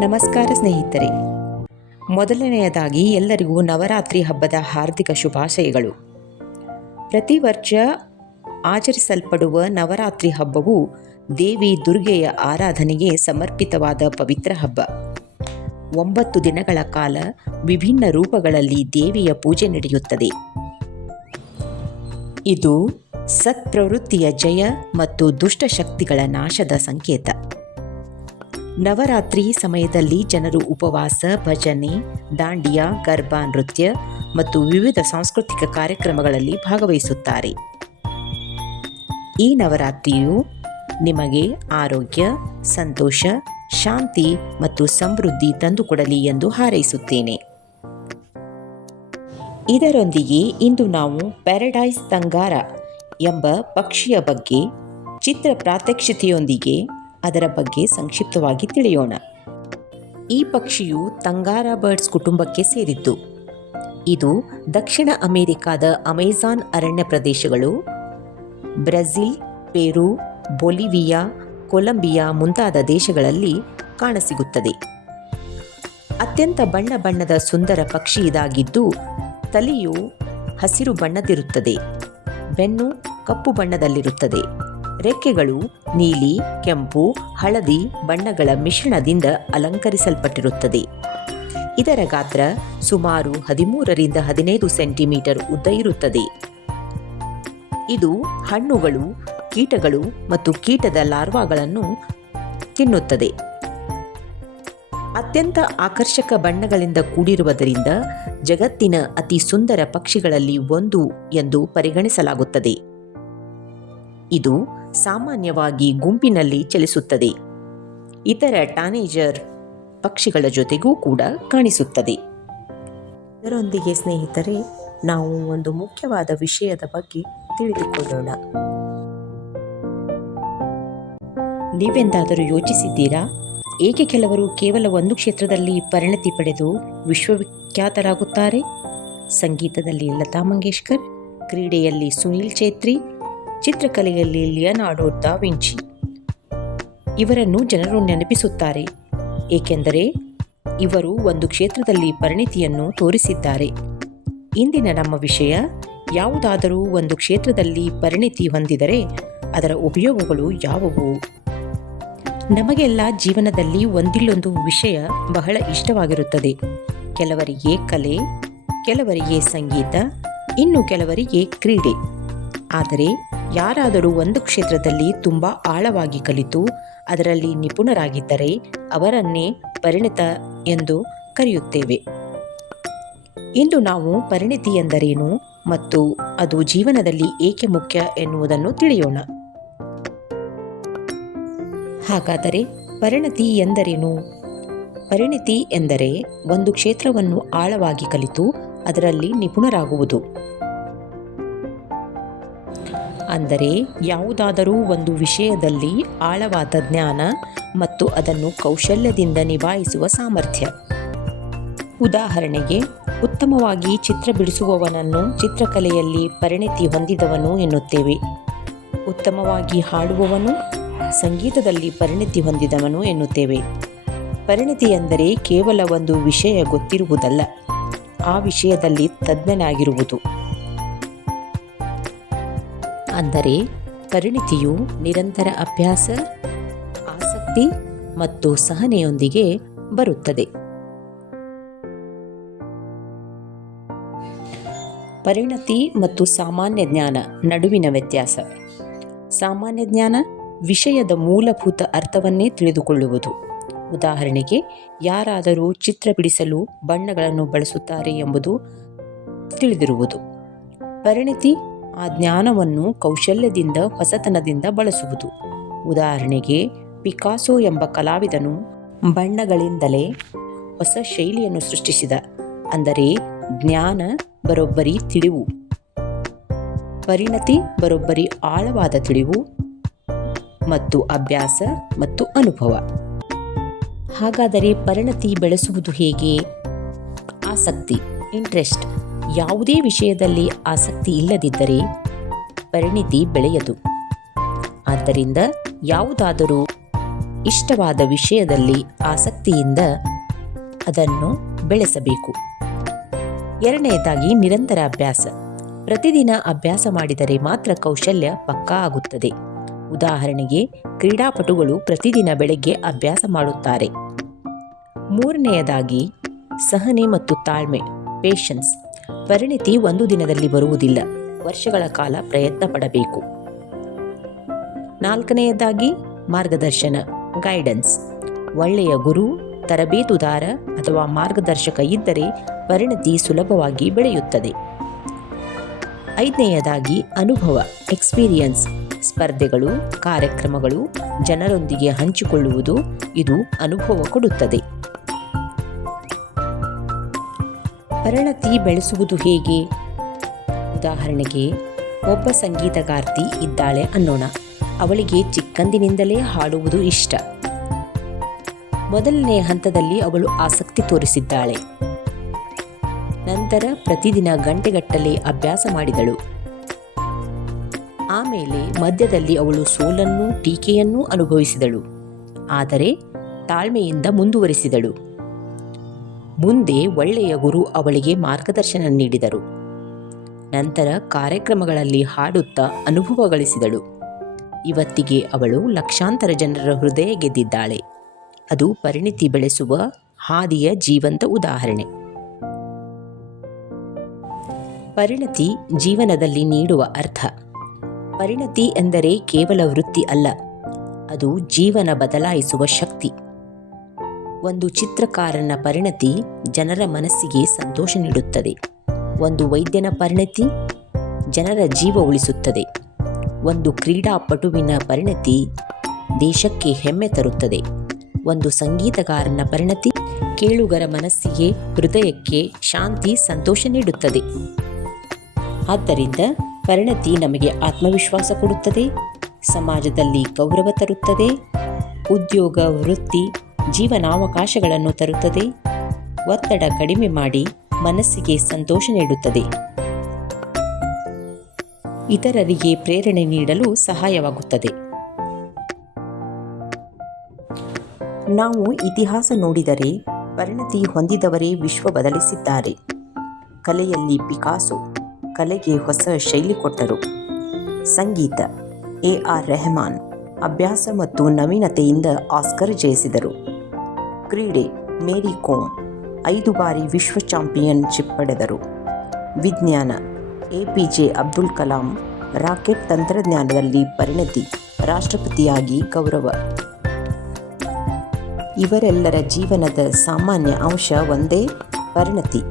ನಮಸ್ಕಾರ ಸ್ನೇಹಿತರೆ. ಮೊದಲನೆಯದಾಗಿ ಎಲ್ಲರಿಗೂ ನವರಾತ್ರಿ ಹಬ್ಬದ ಹಾರ್ದಿಕ ಶುಭಾಶಯಗಳು. ಪ್ರತಿ ವರ್ಷ ಆಚರಿಸಲ್ಪಡುವ ನವರಾತ್ರಿ ಹಬ್ಬವು ದೇವಿ ದುರ್ಗೆಯ ಆರಾಧನೆಗೆ ಸಮರ್ಪಿತವಾದ ಪವಿತ್ರ ಹಬ್ಬ. ಒಂಬತ್ತು ದಿನಗಳ ಕಾಲ ವಿಭಿನ್ನ ರೂಪಗಳಲ್ಲಿ ದೇವಿಯ ಪೂಜೆ ನಡೆಯುತ್ತದೆ. ಇದು ಸತ್ಪ್ರವೃತ್ತಿಯ ಜಯ ಮತ್ತು ದುಷ್ಟಶಕ್ತಿಗಳ ನಾಶದ ಸಂಕೇತ. ನವರಾತ್ರಿ ಸಮಯದಲ್ಲಿ ಜನರು ಉಪವಾಸ, ಭಜನೆ, ದಾಂಡಿಯಾ ಗರ್ಭಾ ನೃತ್ಯ ಮತ್ತು ವಿವಿಧ ಸಾಂಸ್ಕೃತಿಕ ಕಾರ್ಯಕ್ರಮಗಳಲ್ಲಿ ಭಾಗವಹಿಸುತ್ತಾರೆ. ಈ ನವರಾತ್ರಿಯು ನಿಮಗೆ ಆರೋಗ್ಯ, ಸಂತೋಷ, ಶಾಂತಿ ಮತ್ತು ಸಮೃದ್ಧಿ ತಂದುಕೊಡಲಿ ಎಂದು ಹಾರೈಸುತ್ತೇನೆ. ಇದರೊಂದಿಗೆ ಇಂದು ನಾವು ಪ್ಯಾರಡೈಸ್ ತಂಗಾರ ಎಂಬ ಪಕ್ಷಿಯ ಬಗ್ಗೆ, ಚಿತ್ರ ಪ್ರಾತ್ಯಕ್ಷಿತೆಯೊಂದಿಗೆ ಅದರ ಬಗ್ಗೆ ಸಂಕ್ಷಿಪ್ತವಾಗಿ ತಿಳಿಯೋಣ. ಈ ಪಕ್ಷಿಯು ತಂಗಾರ ಬರ್ಡ್ಸ್ ಕುಟುಂಬಕ್ಕೆ ಸೇರಿದ್ದು. ಇದು ದಕ್ಷಿಣ ಅಮೆರಿಕಾದ ಅಮೆಜಾನ್ ಅರಣ್ಯ ಪ್ರದೇಶಗಳು, ಬ್ರೆಜಿಲ್, ಪೆರು, ಬೊಲಿವಿಯಾ, ಕೊಲಂಬಿಯಾ ಮುಂತಾದ ದೇಶಗಳಲ್ಲಿ ಕಾಣಸಿಗುತ್ತದೆ. ಅತ್ಯಂತ ಬಣ್ಣ ಬಣ್ಣದ ಸುಂದರ ಪಕ್ಷಿ ಇದಾಗಿದ್ದು, ತಲೆಯು ಹಸಿರು ಬಣ್ಣದಿರುತ್ತದೆ, ಬೆನ್ನು ಕಪ್ಪು ಬಣ್ಣದಲ್ಲಿರುತ್ತದೆ. ರೆಕ್ಕೆಗಳು ನೀಲಿ, ಕೆಂಪು, ಹಳದಿ ಬಣ್ಣಗಳ ಮಿಶ್ರಣದಿಂದ ಅಲಂಕರಿಸಲ್ಪಟ್ಟಿರುತ್ತದೆ. ಇದರ ಗಾತ್ರ ಸುಮಾರು ಹದಿಮೂರರಿಂದ ಹದಿನೈದು ಸೆಂಟಿಮೀಟರ್ ಉದ್ದ ಇರುತ್ತದೆ. ಇದು ಹಣ್ಣುಗಳು, ಕೀಟಗಳು ಮತ್ತು ಕೀಟದ ಲಾರ್ವಾಗಳನ್ನು ತಿನ್ನುತ್ತದೆ. ಅತ್ಯಂತ ಆಕರ್ಷಕ ಬಣ್ಣಗಳಿಂದ ಕೂಡಿರುವುದರಿಂದ ಜಗತ್ತಿನ ಅತಿ ಸುಂದರ ಪಕ್ಷಿಗಳಲ್ಲಿ ಒಂದು ಎಂದು ಪರಿಗಣಿಸಲಾಗುತ್ತದೆ. ಇದು ಸಾಮಾನ್ಯವಾಗಿ ಗುಂಪಿನಲ್ಲಿ ಚಲಿಸುತ್ತದೆ. ಇತರ ಟಾನೇಜರ್ ಪಕ್ಷಿಗಳ ಜೊತೆಗೂ ಕೂಡ ಕಾಣಿಸುತ್ತದೆ. ಇದರೊಂದಿಗೆ ಸ್ನೇಹಿತರೆ, ನಾವು ಒಂದು ಮುಖ್ಯವಾದ ವಿಷಯದ ಬಗ್ಗೆ ತಿಳಿದುಕೊಳ್ಳೋಣ. ನೀವೆಂದಾದರೂ ಯೋಚಿಸಿದ್ದೀರಾ? ಏಕೆ ಕೆಲವರು ಕೇವಲ ಒಂದು ಕ್ಷೇತ್ರದಲ್ಲಿ ಪರಿಣತಿ ಪಡೆದು ವಿಶ್ವವಿಖ್ಯಾತರಾಗುತ್ತಾರೆ? ಸಂಗೀತದಲ್ಲಿ ಲತಾ ಮಂಗೇಶ್ಕರ್, ಕ್ರೀಡೆಯಲ್ಲಿ ಸುನೀಲ್ ಛೇತ್ರಿ ಚಿತ್ರಕಲೆಯಲ್ಲಿ ಲಿಯನಾರ್ಡೋ ದಾ ವಿಂಚಿ. ಇವರನ್ನು ಜನರು ನೆನಪಿಸುತ್ತಾರೆ, ಏಕೆಂದರೆ ಇವರು ಒಂದು ಕ್ಷೇತ್ರದಲ್ಲಿ ಪರಿಣಿತಿಯನ್ನು ತೋರಿಸಿದ್ದಾರೆ. ಇಂದಿನ ನಮ್ಮ ವಿಷಯ, ಯಾವುದಾದರೂ ಒಂದು ಕ್ಷೇತ್ರದಲ್ಲಿ ಪರಿಣಿತಿ ಹೊಂದಿದರೆ ಅದರ ಉಪಯೋಗಗಳು ಯಾವುವು? ನಮಗೆಲ್ಲ ಜೀವನದಲ್ಲಿ ಒಂದಿಲ್ಲೊಂದು ವಿಷಯ ಬಹಳ ಇಷ್ಟವಾಗಿರುತ್ತದೆ. ಕೆಲವರಿಗೆ ಕಲೆ, ಕೆಲವರಿಗೆ ಸಂಗೀತ, ಇನ್ನು ಕೆಲವರಿಗೆ ಕ್ರೀಡೆ. ಆದರೆ ಯಾರಾದರೂ ಒಂದು ಕ್ಷೇತ್ರದಲ್ಲಿ ತುಂಬ ಆಳವಾಗಿ ಕಲಿತು ಅದರಲ್ಲಿ ನಿಪುಣರಾಗಿದ್ದರೆ ಅವರನ್ನೇ ಪರಿಣಿತ ಎಂದು ಕರೆಯುತ್ತೇವೆ. ಇಂದು ನಾವು ಪರಿಣಿತಿ ಎಂದರೇನು ಮತ್ತು ಅದು ಜೀವನದಲ್ಲಿ ಏಕೆ ಮುಖ್ಯ ಎನ್ನುವುದನ್ನು ತಿಳಿಯೋಣ. ಹಾಗಾದರೆ ಪರಿಣತಿ ಎಂದರೇನು? ಪರಿಣಿತಿ ಎಂದರೆ ಒಂದು ಕ್ಷೇತ್ರವನ್ನು ಆಳವಾಗಿ ಕಲಿತು ಅದರಲ್ಲಿ ನಿಪುಣರಾಗುವುದು. ಅಂದರೆ ಯಾವುದಾದರೂ ಒಂದು ವಿಷಯದಲ್ಲಿ ಆಳವಾದ ಜ್ಞಾನ ಮತ್ತು ಅದನ್ನು ಕೌಶಲ್ಯದಿಂದ ನಿಭಾಯಿಸುವ ಸಾಮರ್ಥ್ಯ. ಉದಾಹರಣೆಗೆ, ಉತ್ತಮವಾಗಿ ಚಿತ್ರ ಬಿಡಿಸುವವನನ್ನು ಚಿತ್ರಕಲೆಯಲ್ಲಿ ಪರಿಣಿತಿ ಹೊಂದಿದವನು ಎನ್ನುತ್ತೇವೆ. ಉತ್ತಮವಾಗಿ ಹಾಡುವವನು ಸಂಗೀತದಲ್ಲಿ ಪರಿಣಿತಿ ಹೊಂದಿದವನು ಎನ್ನುತ್ತೇವೆ. ಪರಿಣಿತಿ ಎಂದರೆ ಕೇವಲ ಒಂದು ವಿಷಯ ಗೊತ್ತಿರುವುದಲ್ಲ, ಆ ವಿಷಯದಲ್ಲಿ ತಜ್ಞನಾಗಿರುವುದು. ಅಂದರೆ ಪರಿಣಿತಿಯು ನಿರಂತರ ಅಭ್ಯಾಸ, ಆಸಕ್ತಿ ಮತ್ತು ಸಹನೆಯೊಂದಿಗೆ ಬರುತ್ತದೆ. ಪರಿಣತಿ ಮತ್ತು ಸಾಮಾನ್ಯ ಜ್ಞಾನ ನಡುವಿನ ವ್ಯತ್ಯಾಸ. ಸಾಮಾನ್ಯ ಜ್ಞಾನ ವಿಷಯದ ಮೂಲಭೂತ ಅರ್ಥವನ್ನೇ ತಿಳಿದುಕೊಳ್ಳುವುದು. ಉದಾಹರಣೆಗೆ, ಯಾರಾದರೂ ಚಿತ್ರ ಬಿಡಿಸಲು ಬಣ್ಣಗಳನ್ನು ಬಳಸುತ್ತಾರೆ ಎಂಬುದು ತಿಳಿದಿರುವುದು. ಪರಿಣಿತಿ ಆ ಜ್ಞಾನವನ್ನು ಕೌಶಲ್ಯದಿಂದ, ಹೊಸತನದಿಂದ ಬಳಸುವುದು. ಉದಾಹರಣೆಗೆ, ಪಿಕಾಸೋ ಎಂಬ ಕಲಾವಿದನು ಬಣ್ಣಗಳಿಂದಲೇ ಹೊಸ ಶೈಲಿಯನ್ನು ಸೃಷ್ಟಿಸಿದ. ಅಂದರೆ, ಜ್ಞಾನ ಬರೋಬ್ಬರಿ ತಿಳಿವು. ಪರಿಣತಿ ಬರೋಬ್ಬರಿ ಆಳವಾದ ತಿಳಿವು ಮತ್ತು ಅಭ್ಯಾಸ ಮತ್ತು ಅನುಭವ. ಹಾಗಾದರೆ ಪರಿಣತಿ ಬೆಳೆಸುವುದು ಹೇಗೆ? ಆಸಕ್ತಿ, ಇಂಟ್ರೆಸ್ಟ್. ಯಾವುದೇ ವಿಷಯದಲ್ಲಿ ಆಸಕ್ತಿ ಇಲ್ಲದಿದ್ದರೆ ಪರಿಣಿತಿ ಬೆಳೆಯದು. ಆದ್ದರಿಂದ ಯಾವುದಾದರೂ ಇಷ್ಟವಾದ ವಿಷಯದಲ್ಲಿ ಆಸಕ್ತಿಯಿಂದ ಅದನ್ನು ಬೆಳೆಸಬೇಕು. ಎರಡನೆಯದಾಗಿ ನಿರಂತರ ಅಭ್ಯಾಸ. ಪ್ರತಿದಿನ ಅಭ್ಯಾಸ ಮಾಡಿದರೆ ಮಾತ್ರ ಕೌಶಲ್ಯ ಪಕ್ಕಾ ಆಗುತ್ತದೆ. ಉದಾಹರಣೆಗೆ, ಕ್ರೀಡಾಪಟುಗಳು ಪ್ರತಿದಿನ ಬೆಳಗ್ಗೆ ಅಭ್ಯಾಸ ಮಾಡುತ್ತಾರೆ. ಮೂರನೆಯದಾಗಿ ಸಹನೆ ಮತ್ತು ತಾಳ್ಮೆ ಪೇಷನ್ಸ್ ಪರಿಣಿತಿ ಒಂದು ದಿನದಲ್ಲಿ ಬರುವುದಿಲ್ಲ. ವರ್ಷಗಳ ಕಾಲ ಪ್ರಯತ್ನ ಪಡಬೇಕು. ನಾಲ್ಕನೆಯದಾಗಿ, ಮಾರ್ಗದರ್ಶನ ಗೈಡೆನ್ಸ್ ಒಳ್ಳೆಯ ಗುರು, ತರಬೇತುದಾರ ಅಥವಾ ಮಾರ್ಗದರ್ಶಕ ಇದ್ದರೆ ಪರಿಣತಿ ಸುಲಭವಾಗಿ ಬೆಳೆಯುತ್ತದೆ. ಐದನೆಯದಾಗಿ, ಅನುಭವ ಎಕ್ಸ್ಪೀರಿಯನ್ಸ್ ಸ್ಪರ್ಧೆಗಳು, ಕಾರ್ಯಕ್ರಮಗಳು ಜನರೊಂದಿಗೆ ಹಂಚಿಕೊಳ್ಳುವುದು ಇದು ಅನುಭವ ಕೊಡುತ್ತದೆ. ಪರಿಣತಿ ಬೆಳೆಸುವುದು ಹೇಗೆ? ಉದಾಹರಣೆಗೆ, ಒಬ್ಬ ಸಂಗೀತಗಾರ್ತಿ ಇದ್ದಾಳೆ ಅನ್ನೋಣ. ಅವಳಿಗೆ ಚಿಕ್ಕಂದಿನಿಂದಲೇ ಹಾಡುವುದು ಇಷ್ಟ. ಮೊದಲನೇ ಹಂತದಲ್ಲಿ ಅವಳು ಆಸಕ್ತಿ ತೋರಿಸಿದ್ದಾಳೆ. ನಂತರ ಪ್ರತಿದಿನ ಗಂಟೆಗಟ್ಟಲೆ ಅಭ್ಯಾಸ ಮಾಡಿದಳು. ಆಮೇಲೆ ಮಧ್ಯದಲ್ಲಿ ಅವಳು ಸೋಲನ್ನು ಟೀಕೆಯನ್ನೂ ಅನುಭವಿಸಿದಳು. ಆದರೆ ತಾಳ್ಮೆಯಿಂದ ಮುಂದುವರಿಸಿದಳು. ಮುಂದೆ ಒಳ್ಳೆಯ ಗುರು ಅವಳಿಗೆ ಮಾರ್ಗದರ್ಶನ ನೀಡಿದರು. ನಂತರ ಕಾರ್ಯಕ್ರಮಗಳಲ್ಲಿ ಹಾಡುತ್ತಾ ಅನುಭವ ಗಳಿಸಿದಳು. ಇವತ್ತಿಗೆ ಅವಳು ಲಕ್ಷಾಂತರ ಜನರ ಹೃದಯ ಗೆದ್ದಿದ್ದಾಳೆ. ಅದು ಪರಿಣಿತಿ ಬೆಳೆಸುವ ಹಾದಿಯ ಜೀವಂತ ಉದಾಹರಣೆ. ಪರಿಣತಿ ಜೀವನದಲ್ಲಿ ನೀಡುವ ಅರ್ಥ. ಪರಿಣತಿ ಎಂದರೆ ಕೇವಲ ವೃತ್ತಿ ಅಲ್ಲ. ಅದು ಜೀವನ ಬದಲಾಯಿಸುವ ಶಕ್ತಿ. ಒಂದು ಚಿತ್ರಕಾರನ ಪರಿಣತಿ ಜನರ ಮನಸ್ಸಿಗೆ ಸಂತೋಷ ನೀಡುತ್ತದೆ. ಒಂದು ವೈದ್ಯನ ಪರಿಣತಿ ಜನರ ಜೀವ ಉಳಿಸುತ್ತದೆ. ಒಂದು ಕ್ರೀಡಾಪಟುವಿನ ಪರಿಣತಿ ದೇಶಕ್ಕೆ ಹೆಮ್ಮೆ ತರುತ್ತದೆ. ಒಂದು ಸಂಗೀತಗಾರನ ಪರಿಣತಿ ಕೇಳುಗರ ಮನಸ್ಸಿಗೆ ಹೃದಯಕ್ಕೆ ಶಾಂತಿ, ಸಂತೋಷ ನೀಡುತ್ತದೆ. ಆದ್ದರಿಂದ ಪರಿಣತಿ ನಮಗೆ ಆತ್ಮವಿಶ್ವಾಸ ಕೊಡುತ್ತದೆ. ಸಮಾಜದಲ್ಲಿ ಗೌರವ ತರುತ್ತದೆ. ಉದ್ಯೋಗ, ವೃತ್ತಿ ಜೀವನಾವಕಾಶಗಳನ್ನು ತರುತ್ತದೆ. ಒತ್ತಡ ಕಡಿಮೆ ಮಾಡಿ ಮನಸ್ಸಿಗೆ ಸಂತೋಷ ನೀಡುತ್ತದೆ. ಇತರರಿಗೆ ಪ್ರೇರಣೆ ನೀಡಲು ಸಹಾಯವಾಗುತ್ತದೆ. ನಾವು ಇತಿಹಾಸ ನೋಡಿದರೆ ಪರಿಣತಿ ಹೊಂದಿದವರೇ ವಿಶ್ವ ಬದಲಿಸಿದ್ದಾರೆ. ಕಲೆಯಲ್ಲಿ ಪಿಕಾಸು ಕಲೆಗೆ ಹೊಸ ಶೈಲಿ ಕೊಟ್ಟರು. ಸಂಗೀತ, ಎ ಆರ್ ರೆಹಮಾನ್ ಅಭ್ಯಾಸ ಮತ್ತು ನವೀನತೆಯಿಂದ ಆಸ್ಕರ್ ಜಯಿಸಿದರು. ಕ್ರೀಡೆ, ಮೇರಿ ಕೋಮ್, ಐದು ಬಾರಿ ವಿಶ್ವ ಚಾಂಪಿಯನ್ಶಿಪ್ ಪಡೆದರು. ವಿಜ್ಞಾನ A P J Abdul Kalam, rocket ತಂತ್ರಜ್ಞಾನದಲ್ಲಿ ಪರಿಣತಿ, ರಾಷ್ಟ್ರಪತಿಯಾಗಿ ಗೌರವ. ಇವರೆಲ್ಲರ ಜೀವನದ ಸಾಮಾನ್ಯ ಅಂಶ ಒಂದೇ, ಪರಿಣತಿ.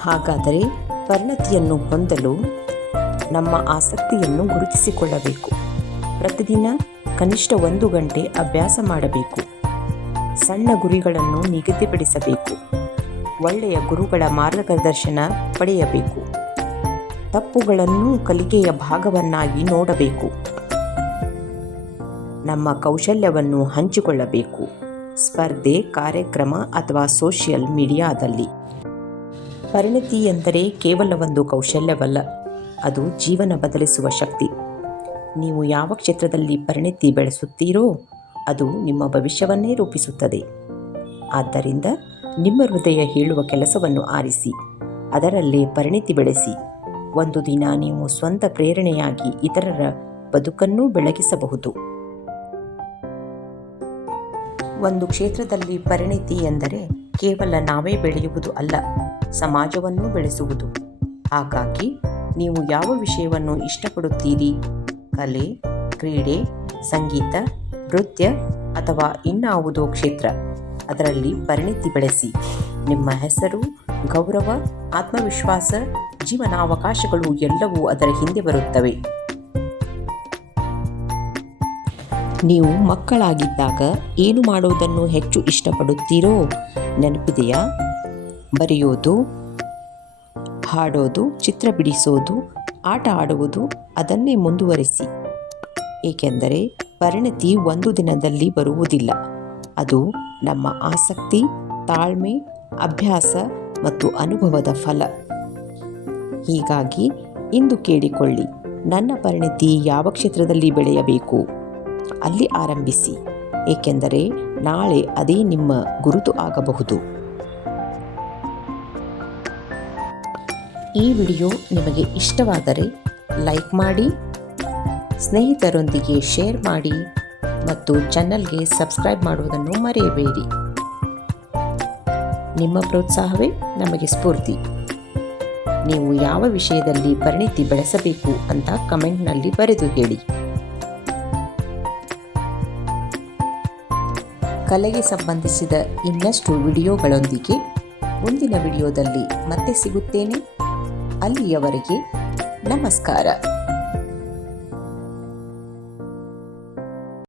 ಹಾಗಾದರೆ ಪರಿಣತಿಯನ್ನು ಹೊಂದಲು ನಮ್ಮ ಆಸಕ್ತಿಯನ್ನು ಗುರುತಿಸಿಕೊಳ್ಳಬೇಕು. ಪ್ರತಿದಿನ ಕನಿಷ್ಠ ಒಂದು ಗಂಟೆ ಅಭ್ಯಾಸ ಮಾಡಬೇಕು. ಸಣ್ಣ ಗುರಿಗಳನ್ನು ನಿಗದಿಪಡಿಸಬೇಕು. ಒಳ್ಳೆಯ ಗುರುಗಳ ಮಾರ್ಗದರ್ಶನ ಪಡೆಯಬೇಕು. ತಪ್ಪುಗಳನ್ನು ಕಲಿಕೆಯ ಭಾಗವನ್ನಾಗಿ ನೋಡಬೇಕು. ನಮ್ಮ ಕೌಶಲ್ಯವನ್ನು ಹಂಚಿಕೊಳ್ಳಬೇಕು. ಸ್ಪರ್ಧೆ, ಕಾರ್ಯಕ್ರಮ ಅಥವಾ ಸೋಷಿಯಲ್ ಮೀಡಿಯಾದಲ್ಲಿ. ಪರಿಣತಿ ಎಂದರೆ ಕೇವಲ ಒಂದು ಕೌಶಲ್ಯವಲ್ಲ, ಅದು ಜೀವನ ಬದಲಿಸುವ ಶಕ್ತಿ. ನೀವು ಯಾವ ಕ್ಷೇತ್ರದಲ್ಲಿ ಪರಿಣಿತಿ ಬೆಳೆಸುತ್ತೀರೋ ಅದು ನಿಮ್ಮ ಭವಿಷ್ಯವನ್ನೇ ರೂಪಿಸುತ್ತದೆ. ಆದ್ದರಿಂದ ನಿಮ್ಮ ಹೃದಯ ಹೇಳುವ ಕೆಲಸವನ್ನು ಆರಿಸಿ, ಅದರಲ್ಲೇ ಪರಿಣಿತಿ ಬೆಳೆಸಿ. ಒಂದು ದಿನ ನೀವು ಸ್ವಂತ ಪ್ರೇರಣೆಯಾಗಿ ಇತರರ ಬದುಕನ್ನೂ ಬೆಳಗಿಸಬಹುದು. ಒಂದು ಕ್ಷೇತ್ರದಲ್ಲಿ ಪರಿಣಿತಿ ಎಂದರೆ ಕೇವಲ ನಾವೇ ಬೆಳೆಯುವುದು ಅಲ್ಲ, ಸಮಾಜವನ್ನು ಬೆಳೆಸುವುದು. ಹಾಗಾಗಿ, ನೀವು ಯಾವ ವಿಷಯವನ್ನು ಇಷ್ಟಪಡುತ್ತೀರಿ? ಕಲೆ, ಕ್ರೀಡೆ, ಸಂಗೀತ, ನೃತ್ಯ ಅಥವಾ ಇನ್ನಾವುದೋ ಕ್ಷೇತ್ರ. ಅದರಲ್ಲಿ ಪರಿಣಿತಿ ಬೆಳೆಸಿ. ನಿಮ್ಮ ಹೆಸರು, ಗೌರವ, ಆತ್ಮವಿಶ್ವಾಸ, ಜೀವನಾವಕಾಶಗಳು ಎಲ್ಲವೂ ಅದರ ಹಿಂದೆ ಬರುತ್ತವೆ. ನೀವು ಮಕ್ಕಳಾಗಿದ್ದಾಗ ಏನು ಮಾಡೋದನ್ನು ಹೆಚ್ಚು ಇಷ್ಟಪಡುತ್ತೀರೋ ನೆನಪಿದೆಯಾ? ಬರೆಯೋದು, ಹಾಡೋದು, ಚಿತ್ರ ಬಿಡಿಸೋದು ಆಟ ಆಡುವುದು ಅದನ್ನೇ ಮುಂದುವರಿಸಿ. ಏಕೆಂದರೆ ಪರಿಣತಿ ಒಂದು ದಿನದಲ್ಲಿ ಬರುವುದಿಲ್ಲ. ಅದು ನಮ್ಮ ಆಸಕ್ತಿ, ತಾಳ್ಮೆ, ಅಭ್ಯಾಸ ಮತ್ತು ಅನುಭವದ ಫಲ. ಹೀಗಾಗಿ ಇಂದು ಕೇಳಿಕೊಳ್ಳಿ, ನನ್ನ ಪರಿಣತಿ ಯಾವ ಕ್ಷೇತ್ರದಲ್ಲಿ ಬೆಳೆಯಬೇಕು? ಅಲ್ಲಿ ಆರಂಭಿಸಿ. ಏಕೆಂದರೆ ನಾಳೆ ಅದೇ ನಿಮ್ಮ ಗುರುತು ಆಗಬಹುದು. ಈ ವಿಡಿಯೋ ನಿಮಗೆ ಇಷ್ಟವಾದರೆ ಲೈಕ್ ಮಾಡಿ, ಸ್ನೇಹಿತರೊಂದಿಗೆ ಶೇರ್ ಮಾಡಿ ಮತ್ತು ಚಾನಲ್ಗೆ ಸಬ್ಸ್ಕ್ರೈಬ್ ಮಾಡುವುದನ್ನು ಮರೆಯಬೇಡಿ. ನಿಮ್ಮ ಪ್ರೋತ್ಸಾಹವೇ ನಮಗೆ ಸ್ಫೂರ್ತಿ. ನೀವು ಯಾವ ವಿಷಯದಲ್ಲಿ ಪರಿಣಿತಿ ಬೆಳೆಸಬೇಕು ಅಂತ ಕಮೆಂಟ್ನಲ್ಲಿ ಬರೆದು ಹೇಳಿ. ಕಲೆಗೆ ಸಂಬಂಧಿಸಿದ ಇನ್ನಷ್ಟು ವಿಡಿಯೋಗಳೊಂದಿಗೆ ಮುಂದಿನ ವಿಡಿಯೋದಲ್ಲಿ ಮತ್ತೆ ಸಿಗುತ್ತೇನೆ. ಅಲ್ಲಿಯವರೆಗೆ ನಮಸ್ಕಾರ.